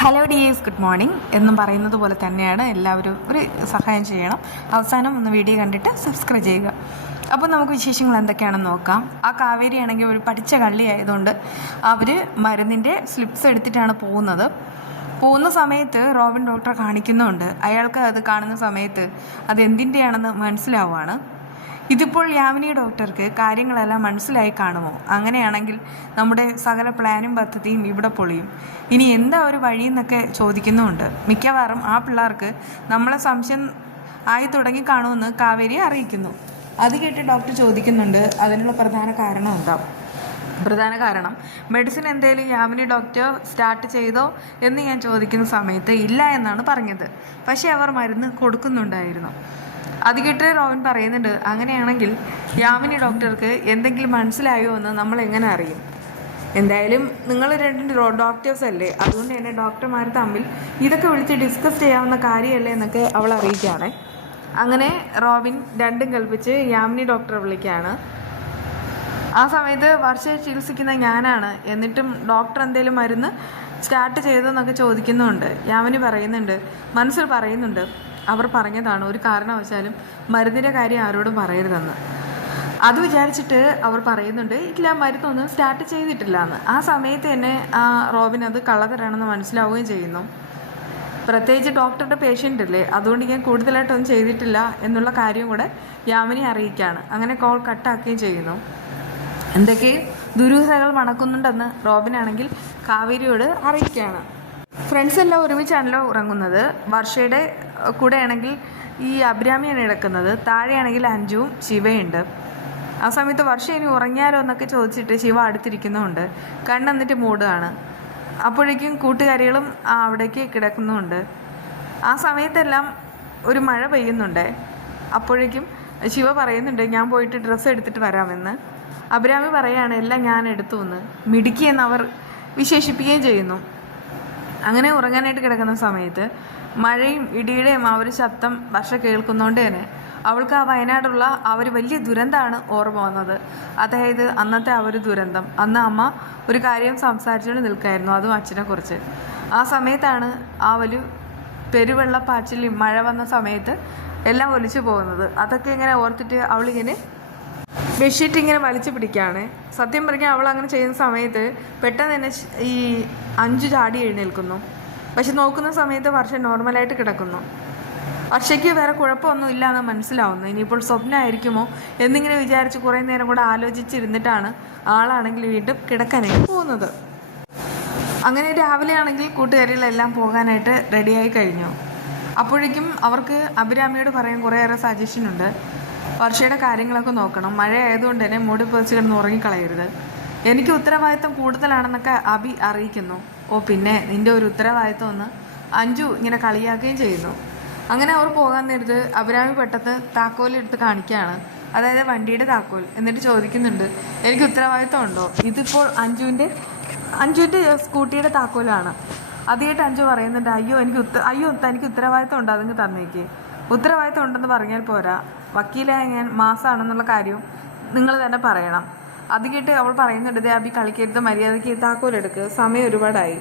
Hello dears, good morning എന്നും പറയുന്നത് പോലെ തന്നെയാണ്. എല്ലാവരും ഒരു സഹായം ചെയ്യണം. അവസാനം ഒന്ന് വീഡിയോ കണ്ടിട്ട് സബ്സ്ക്രൈബ് ചെയ്യുക. അപ്പോൾ നമുക്ക് വിശേഷങ്ങൾ എന്തൊക്കെയാണെന്ന് നോക്കാം. ആ കാവേരി ആണെങ്കിൽ ഒരു പഠിച്ച കള്ളി ആയതുകൊണ്ട് അവർ മരുന്നിൻ്റെ സ്ലിപ്സ് എടുത്തിട്ടാണ് പോകുന്ന സമയത്ത് റോബിൻ ഡോക്ടറെ കാണിക്കുന്നുണ്ട്. അയാൾക്ക് അത് കാണുന്ന സമയത്ത് അത് എന്തിൻ്റെയാണെന്ന് മനസ്സിലാവുകയാണ്. ഇതിപ്പോൾ യാമിനി ഡോക്ടർക്ക് കാര്യങ്ങളെല്ലാം മനസ്സിലായി കാണുമോ? അങ്ങനെയാണെങ്കിൽ നമ്മുടെ സകല പ്ലാനും പദ്ധതിയും ഇവിടെ പൊളിയും. ഇനി എന്താ ഒരു വഴിയെന്നൊക്കെ ചോദിക്കുന്നുമുണ്ട്. മിക്കവാറും ആ പിള്ളേർക്ക് നമ്മളെ സംശയം ആയി തുടങ്ങി കാണുമെന്ന് കാവേരി അറിയിക്കുന്നു. അത് കേട്ട് ഡോക്ടർ ചോദിക്കുന്നുണ്ട്, അതിനുള്ള പ്രധാന കാരണം എന്താ? പ്രധാന കാരണം മെഡിസിൻ എന്തെങ്കിലും യാമിനി ഡോക്ടർ സ്റ്റാർട്ട് ചെയ്തോ എന്ന് ഞാൻ ചോദിക്കുന്ന സമയത്ത് ഇല്ല എന്നാണ് പറഞ്ഞത്. പക്ഷേ അവർ മരുന്ന് കൊടുക്കുന്നുണ്ടായിരുന്നു. അത് കേട്ട് റോബിൻ പറയുന്നുണ്ട്, അങ്ങനെയാണെങ്കിൽ യാമിനി ഡോക്ടർക്ക് എന്തെങ്കിലും മനസ്സിലായോ എന്ന് നമ്മൾ എങ്ങനെ അറിയും? എന്തായാലും നിങ്ങൾ രണ്ടും ഡോക്ടേഴ്സ് അല്ലേ, അതുകൊണ്ട് തന്നെ ഡോക്ടർമാർ തമ്മിൽ ഇതൊക്കെ വിളിച്ച് ഡിസ്കസ് ചെയ്യാവുന്ന കാര്യമല്ലേ എന്നൊക്കെ അവൾ അറിയിക്കുകയാണ്. അങ്ങനെ റോബിൻ രണ്ടും കൽപ്പിച്ച് യാമിനി ഡോക്ടറെ വിളിക്കുകയാണ്. ആ സമയത്ത് വർഷയെ ചികിത്സിക്കുന്ന ഞാനാണ്, എന്നിട്ടും ഡോക്ടർ എന്തെങ്കിലും മരുന്ന് സ്റ്റാർട്ട് ചെയ്തതെന്നൊക്കെ ചോദിക്കുന്നുണ്ട്. യാമിനി പറയുന്നുണ്ട്, മനസ്സിൽ പറയുന്നുണ്ട്, അവർ പറഞ്ഞതാണ് ഒരു കാരണവശാലും മരുന്നിൻ്റെ കാര്യം ആരോടും പറയരുതെന്ന്. അത് വിചാരിച്ചിട്ട് അവർ പറയുന്നുണ്ട്, ഇല്ല മരുന്നൊന്നും സ്റ്റാർട്ട് ചെയ്തിട്ടില്ല എന്ന്. ആ സമയത്ത് തന്നെ റോബിൻ അത് കള്ളത്തരാണെന്ന് മനസ്സിലാവുകയും ചെയ്യുന്നു. പ്രത്യേകിച്ച് ഡോക്ടറുടെ പേഷ്യൻ്റ് അല്ലേ, അതുകൊണ്ട് ഞാൻ കൂടുതലായിട്ടൊന്നും ചെയ്തിട്ടില്ല എന്നുള്ള കാര്യം കൂടെ യാമിനി അറിയിക്കുകയാണ്. അങ്ങനെ കോൾ കട്ടാക്കുകയും ചെയ്യുന്നു. എന്തൊക്കെ ദുരൂഹതകൾ മണക്കുന്നുണ്ടെന്ന് റോബിനാണെങ്കിൽ കാവേരിയോട് അറിയിക്കുകയാണ്. ഫ്രണ്ട്സ് എല്ലാം ഒരുമിച്ചാണല്ലോ ഉറങ്ങുന്നത്. വർഷയുടെ കൂടെയാണെങ്കിൽ ഈ അഭിരാമിയാണ് കിടക്കുന്നത്. താഴെയാണെങ്കിൽ അഞ്ജുവും ശിവയുണ്ട്. ആ സമയത്ത് വർഷ ഇനി ഉറങ്ങിയാലോ എന്നൊക്കെ ചോദിച്ചിട്ട് ശിവ അടുത്തിരിക്കുന്നുമുണ്ട്. കണ്ണെന്നിട്ട് മൂടുകയാണ്. അപ്പോഴേക്കും കൂട്ടുകാരികളും അവിടേക്ക് കിടക്കുന്നുമുണ്ട്. ആ സമയത്തെല്ലാം ഒരു മഴ പെയ്യുന്നുണ്ട്. അപ്പോഴേക്കും ശിവ പറയുന്നുണ്ട്, ഞാൻ പോയിട്ട് ഡ്രസ്സ് എടുത്തിട്ട് വരാമെന്ന്. അഭിരാമി പറയുകയാണ്, എല്ലാം ഞാൻ എടുത്തു എന്ന്. മിടുക്കിയെന്ന് അവർ വിശേഷിപ്പിക്കുകയും ചെയ്യുന്നു. അങ്ങനെ ഉറങ്ങാനായിട്ട് കിടക്കുന്ന സമയത്ത് മഴയും ഇടിയുടെയും ആ ഒരു ശബ്ദം വർഷ കേൾക്കുന്നതുകൊണ്ട് തന്നെ അവൾക്ക് ആ വയനാടുള്ള ആ ഒരു വലിയ ദുരന്തമാണ് ഓർമ്മ വന്നത്. അതായത് അന്നത്തെ ആ ഒരു ദുരന്തം. അന്ന് അമ്മ ഒരു കാര്യം സംസാരിച്ചുകൊണ്ട് നിൽക്കായിരുന്നു, അതും അച്ഛനെക്കുറിച്ച്. ആ സമയത്താണ് ആ ഒരു പെരുവെള്ളപ്പാച്ചിലും മഴ വന്ന സമയത്ത് എല്ലാം ഒലിച്ചു പോകുന്നത്. അതൊക്കെ ഇങ്ങനെ ഓർത്തിട്ട് അവളിങ്ങനെ ബെഡ്ഷീറ്റ് ഇങ്ങനെ വലിച്ചു പിടിക്കുകയാണ്. സത്യം പറഞ്ഞാൽ അവൾ അങ്ങനെ ചെയ്യുന്ന സമയത്ത് പെട്ടെന്ന് തന്നെ ഈ അഞ്ചു ചാടി എഴുന്നേൽക്കുന്നു. പക്ഷെ നോക്കുന്ന സമയത്ത് വർഷ നോർമലായിട്ട് കിടക്കുന്നു. വർഷയ്ക്ക് വേറെ കുഴപ്പമൊന്നും ഇല്ല എന്ന് മനസ്സിലാവുന്നു. ഇനിയിപ്പോൾ സ്വപ്നമായിരിക്കുമോ എന്നിങ്ങനെ വിചാരിച്ച് കുറേ നേരം കൂടെ ആലോചിച്ചിരുന്നിട്ടാണ് ആളാണെങ്കിൽ വീണ്ടും കിടക്കാനായിട്ട് പോകുന്നത്. അങ്ങനെ രാവിലെ ആണെങ്കിൽ കൂട്ടുകാരികളെല്ലാം പോകാനായിട്ട് റെഡിയായി കഴിഞ്ഞു. അപ്പോഴേക്കും അവർക്ക് അഭിരാമിയോട് പറയാൻ കുറേയേറെ സജഷനുണ്ട്. വർഷയുടെ കാര്യങ്ങളൊക്കെ നോക്കണം, മഴ ആയതുകൊണ്ട് തന്നെ മൂടി പൊതിച്ച് കിടന്ന് ഉറങ്ങിക്കളയരുത്, എനിക്ക് ഉത്തരവാദിത്തം കൂടുതലാണെന്നൊക്കെ അഭി അറിയിക്കുന്നു. ഓ പിന്നെ നിൻ്റെ ഒരു ഉത്തരവാദിത്തം ഒന്ന് അഞ്ജു ഇങ്ങനെ കളിയാക്കുകയും ചെയ്യുന്നു. അങ്ങനെ അവർ പോകാൻ നേരത്ത് അഭിരാമി പെട്ടെന്ന് താക്കോലെടുത്ത് കാണിക്കുകയാണ്, അതായത് വണ്ടിയുടെ താക്കോൽ. എന്നിട്ട് ചോദിക്കുന്നുണ്ട്, എനിക്ക് ഉത്തരവാദിത്തം ഉണ്ടോ? ഇതിപ്പോൾ അഞ്ജുവിൻ്റെ സ്കൂട്ടിയുടെ താക്കോലാണ്. അതായിട്ട് അഞ്ജു പറയുന്നുണ്ട്, തനിക്ക് ഉത്തരവാദിത്തം ഉണ്ടോ, അതിങ്ങ് തന്നേക്ക്. ഉത്തരവാദിത്തം ഉണ്ടെന്ന് പറഞ്ഞാൽ പോരാ, വക്കീലായ ഞാൻ മാസമാണെന്നുള്ള കാര്യവും നിങ്ങൾ തന്നെ പറയണം. അത് കേട്ട് അവൾ പറയുന്നുണ്ട്, അഭി കളിക്കരുത്, മര്യാദയ്ക്ക് താക്കോലെടുക്ക്, സമയം ഒരുപാടായി.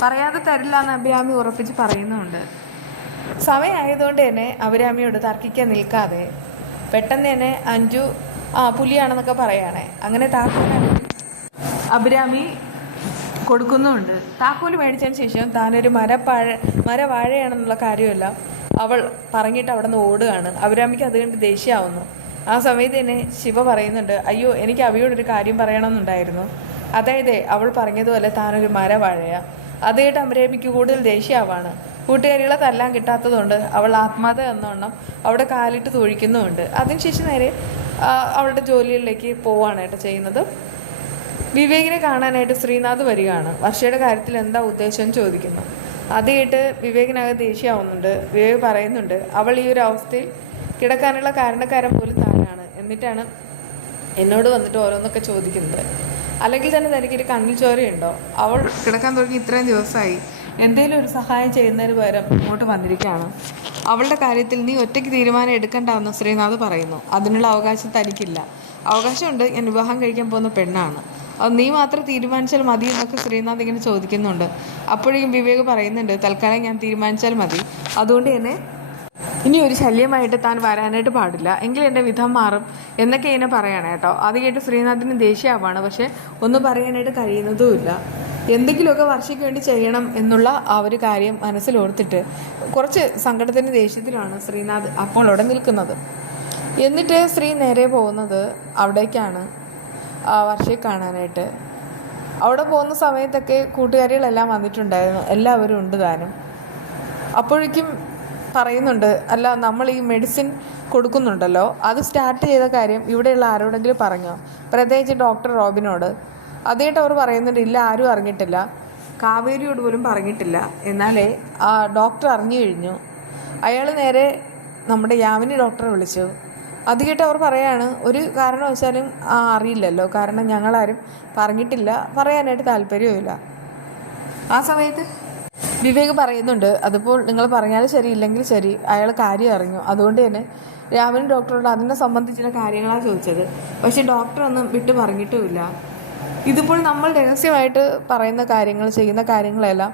പറയാതെ തരില്ല എന്ന് അഭിരാമി ഉറപ്പിച്ച് പറയുന്നുമുണ്ട്. സമയമായതുകൊണ്ട് തന്നെ അഭിരാമിയോട് തർക്കിക്കാൻ നിൽക്കാതെ പെട്ടെന്ന് തന്നെ അഞ്ജു പുലിയാണെന്നൊക്കെ പറയുകയാണേ. അങ്ങനെ താക്കോലാണെങ്കിൽ അഭിരാമി കൊടുക്കുന്നുമുണ്ട്. താക്കോല് മേടിച്ചതിന് ശേഷം താനൊരു മരവാഴയാണെന്നുള്ള കാര്യമല്ല അവൾ പറഞ്ഞിട്ട് അവിടെ നിന്ന് ഓടുകയാണ്. അഭിരാമിക്ക് അത് കണ്ട് ദേഷ്യമാവുന്നു. ആ സമയത്ത് തന്നെ ശിവ പറയുന്നുണ്ട്, അയ്യോ എനിക്ക് അവയോടൊരു കാര്യം പറയണമെന്നുണ്ടായിരുന്നു. അതായത് അവൾ പറഞ്ഞതുപോലെ താനൊരു മരവാഴയാണ്. അത് കേട്ട് അഭിരാമിക്ക് കൂടുതൽ ദേഷ്യമാവാണ്. കൂട്ടുകാരികളെ തല്ലാൻ കിട്ടാത്തതുകൊണ്ട് അവൾ ആത്മഹത്യ എന്നോണം അവിടെ കാലിട്ട് തൊഴിക്കുന്നുമുണ്ട്. അതിനുശേഷം നേരെ അവളുടെ ജോലികളിലേക്ക് പോവുകയാണ് ചെയ്യുന്നത്. വിവേകിനെ കാണാനായിട്ട് ശ്രീനാഥ് വരികയാണ്. വർഷയുടെ കാര്യത്തിൽ എന്താ ഉദ്ദേശം ചോദിക്കുന്നു. അത് കേട്ട് വിവേകിനകത്ത് ദേഷ്യമാവുന്നുണ്ട്. വിവേക് പറയുന്നുണ്ട്, അവൾ ഈ ഒരു അവസ്ഥയിൽ കിടക്കാനുള്ള കാരണക്കാരൻ പോലും താനാണ്, എന്നിട്ടാണ് എന്നോട് വന്നിട്ട് ഓരോന്നൊക്കെ ചോദിക്കുന്നത്. അല്ലെങ്കിൽ തന്നെ തനിക്കൊരു കണ്ണിൽ ചോരയുണ്ടോ? അവൾ കിടക്കാൻ തുടങ്ങി ഇത്രയും ദിവസമായി, എന്തെങ്കിലും ഒരു സഹായം ചെയ്യുന്നതിന് പകരം ഇങ്ങോട്ട് വന്നിരിക്കുകയാണ്. അവളുടെ കാര്യത്തിൽ നീ ഒറ്റയ്ക്ക് തീരുമാനം എടുക്കണ്ടെന്ന് ശ്രീനാഥ് പറയുന്നു. അതിനുള്ള അവകാശം തനിക്കില്ല. അവകാശമുണ്ട്, ഞാൻ വിവാഹം കഴിക്കാൻ പോകുന്ന പെണ്ണാണ്. അത് നീ മാത്രം തീരുമാനിച്ചാൽ മതി എന്നൊക്കെ ശ്രീനാഥ് ഇങ്ങനെ ചോദിക്കുന്നുണ്ട്. അപ്പോഴേക്കും വിവേക് പറയുന്നുണ്ട്, തൽക്കാലം ഞാൻ തീരുമാനിച്ചാൽ മതി, അതുകൊണ്ട് തന്നെ ഇനി ഒരു ശല്യമായിട്ട് താൻ വരാനായിട്ട് പാടില്ല, എങ്കിൽ എൻ്റെ വിധം മാറും എന്നൊക്കെ ഇങ്ങനെ പറയണം കേട്ടോ. അത് കേട്ട് ശ്രീനാഥിന് ദേഷ്യമാവാണ്. പക്ഷെ ഒന്നും പറയാനായിട്ട് കഴിയുന്നതുമില്ല. എന്തെങ്കിലുമൊക്കെ വർഷയ്ക്ക് വേണ്ടി ചെയ്യണം എന്നുള്ള ആ ഒരു കാര്യം മനസ്സിലോർത്തിട്ട് കുറച്ച് സങ്കടത്തിൻ്റെ ദേഷ്യത്തിലാണ് ശ്രീനാഥ് അപ്പോൾ അവിടെ നിൽക്കുന്നത്. എന്നിട്ട് ശ്രീ നേരെ പോകുന്നത് അവിടേക്കാണ്, വർഷയെ കാണാനായിട്ട്. അവിടെ പോകുന്ന സമയത്തൊക്കെ കൂട്ടുകാരികളെല്ലാം വന്നിട്ടുണ്ടായിരുന്നു, എല്ലാവരും ഉണ്ട് താനും. അപ്പോഴേക്കും പറയുന്നുണ്ട്, അല്ല നമ്മൾ ഈ മെഡിസിൻ കൊടുക്കുന്നുണ്ടല്ലോ, അത് സ്റ്റാർട്ട് ചെയ്ത കാര്യം ഇവിടെയുള്ള ആരോടെങ്കിലും പറഞ്ഞോ, പ്രത്യേകിച്ച് ഡോക്ടർ റോബിനോട്. അതേട്ട് അവർ പറയുന്നുണ്ട്, ഇല്ല ആരും അറിഞ്ഞിട്ടില്ല, കാവേരിയോട് പോലും പറഞ്ഞിട്ടില്ല. എന്നാലേ ആ ഡോക്ടർ അറിഞ്ഞു കഴിഞ്ഞു. അയാൾ നേരെ നമ്മുടെ യാമിനി ഡോക്ടറെ വിളിച്ചു. അത് കേട്ട് അവർ പറയാണ്, ഒരു കാരണവശാലും അറിയില്ലല്ലോ, കാരണം ഞങ്ങളാരും പറഞ്ഞിട്ടില്ല, പറയാനായിട്ട് താല്പര്യവുമില്ല. ആ സമയത്ത് വിവേക് പറയുന്നുണ്ട്, അതിപ്പോൾ നിങ്ങൾ പറഞ്ഞാലും ശരി ഇല്ലെങ്കിൽ ശരി, അയാൾ കാര്യം അറിഞ്ഞു, അതുകൊണ്ട് തന്നെ യാമിനി ഡോക്ടറോട് അതിനെ സംബന്ധിച്ചുള്ള കാര്യങ്ങളാണ് ചോദിച്ചത്. പക്ഷെ ഡോക്ടർ ഒന്നും വിട്ട് പറഞ്ഞിട്ടുമില്ല. ഇതിപ്പോൾ നമ്മൾ രഹസ്യമായിട്ട് പറയുന്ന കാര്യങ്ങൾ, ചെയ്യുന്ന കാര്യങ്ങളെല്ലാം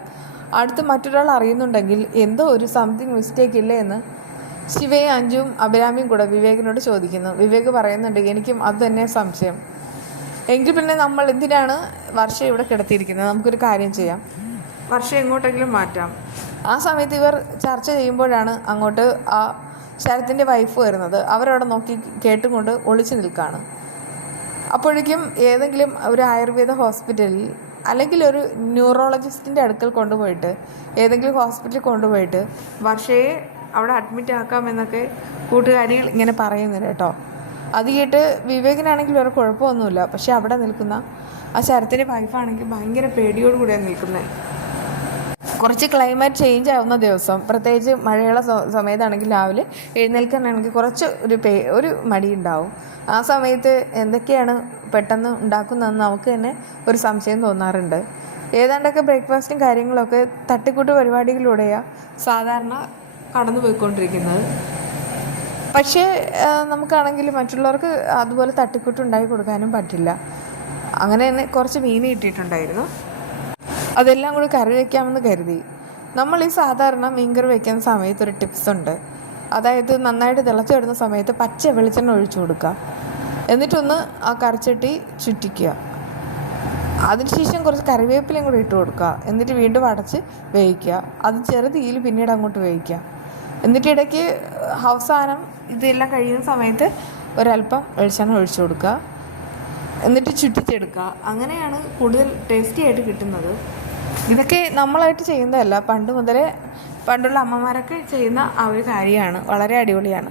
അടുത്ത് മറ്റൊരാൾ അറിയുന്നുണ്ടെങ്കിൽ എന്തോ ഒരു സംതിങ് മിസ്റ്റേക്ക് ഇല്ലേ എന്ന് ശിവയും അഞ്ജുവും അഭിരാമിയും കൂടെ വിവേകിനോട് ചോദിക്കുന്നു. വിവേക് പറയുന്നുണ്ട്, എനിക്കും അത് തന്നെ സംശയം. എങ്കിൽ പിന്നെ നമ്മൾ എന്തിനാണ് വർഷ ഇവിടെ കിടത്തിയിരിക്കുന്നത്, നമുക്കൊരു കാര്യം ചെയ്യാം, വർഷ എങ്ങോട്ടെങ്കിലും മാറ്റാം. ആ സമയത്ത് ഇവർ ചർച്ച ചെയ്യുമ്പോഴാണ് അങ്ങോട്ട് ആ ശരത്തിൻ്റെ വൈഫ് വരുന്നത്. അവരവിടെ നോക്കി കേട്ടുകൊണ്ട് ഒളിച്ചു നിൽക്കുകയാണ്. അപ്പോഴേക്കും ഏതെങ്കിലും ഒരു ആയുർവേദ ഹോസ്പിറ്റലിൽ അല്ലെങ്കിൽ ഒരു ന്യൂറോളജിസ്റ്റിൻ്റെ അടുക്കൽ കൊണ്ടുപോയിട്ട്, ഏതെങ്കിലും ഹോസ്പിറ്റലിൽ കൊണ്ടുപോയിട്ട് വർഷയെ അവിടെ അഡ്മിറ്റ് ആക്കാമെന്നൊക്കെ കൂട്ടുകാരികൾ ഇങ്ങനെ പറയുന്നില്ല കേട്ടോ. അത് കേട്ട് വിവേകിനാണെങ്കിൽ ഒരു കുഴപ്പമൊന്നുമില്ല. പക്ഷെ അവിടെ നിൽക്കുന്ന ആ ശരത്തിൻ്റെ വൈഫാണെങ്കിൽ ഭയങ്കര പേടിയോട് കൂടിയാണ് നിൽക്കുന്നത്. കുറച്ച് ക്ലൈമറ്റ് ചേഞ്ച് ആവുന്ന ദിവസം, പ്രത്യേകിച്ച് മഴയുള്ള സമയത്താണെങ്കിൽ രാവിലെ എഴുന്നേൽക്കാനാണെങ്കിൽ കുറച്ച് ഒരു മടി ഉണ്ടാവും. ആ സമയത്ത് എന്തൊക്കെയാണ് പെട്ടെന്ന് ഉണ്ടാക്കുന്നതെന്ന് നമുക്ക് തന്നെ ഒരു സംശയം തോന്നാറുണ്ട്. ഏതാണ്ടൊക്കെ ബ്രേക്ക്ഫാസ്റ്റും കാര്യങ്ങളൊക്കെ തട്ടിക്കൂട്ട് പരിപാടികളിലൂടെയാണ് സാധാരണ കടന്നു പോയിക്കൊണ്ടിരിക്കുന്നത്. പക്ഷേ നമുക്കാണെങ്കിൽ മറ്റുള്ളവർക്ക് അതുപോലെ തട്ടിക്കൂട്ട് ഉണ്ടാക്കി കൊടുക്കാനും പറ്റില്ല. അങ്ങനെ തന്നെ കുറച്ച് മീൻ കിട്ടിയിട്ടുണ്ടായിരുന്നു, അതെല്ലാം കൂടി കറി വയ്ക്കാമെന്ന് കരുതി. നമ്മൾ ഈ സാധാരണ മീൻകറി വയ്ക്കുന്ന സമയത്ത് ഒരു ടിപ്സ് ഉണ്ട്. അതായത് നന്നായിട്ട് തിളച്ച് വരുന്ന സമയത്ത് പച്ച വെളിച്ചെണ്ണ ഒഴിച്ചു കൊടുക്കുക, എന്നിട്ടൊന്ന് ആ കറിച്ചട്ടി ചുറ്റിക്കുക. അതിനുശേഷം കുറച്ച് കറിവേപ്പിലയും കൂടി ഇട്ട് കൊടുക്കുക, എന്നിട്ട് വീണ്ടും അടച്ച് വേവിക്കുക. അത് ചെറു തീയിൽ പിന്നീട് അങ്ങോട്ട് വേവിക്കുക. എന്നിട്ട് ഇടയ്ക്ക് അവസാനം ഇതെല്ലാം കഴിയുന്ന സമയത്ത് ഒരല്പം വെളിച്ചെണ്ണ ഒഴിച്ചു കൊടുക്കുക, എന്നിട്ട് ചുറ്റിച്ചെടുക്കുക. അങ്ങനെയാണ് കൂടുതൽ ടേസ്റ്റി ആയിട്ട് കിട്ടുന്നത്. ഇതൊക്കെ നമ്മളായിട്ട് ചെയ്യുന്നതല്ല, പണ്ടുള്ള അമ്മമാരൊക്കെ ചെയ്യുന്ന ആ ഒരു കാര്യമാണ്. വളരെ അടിപൊളിയാണ്.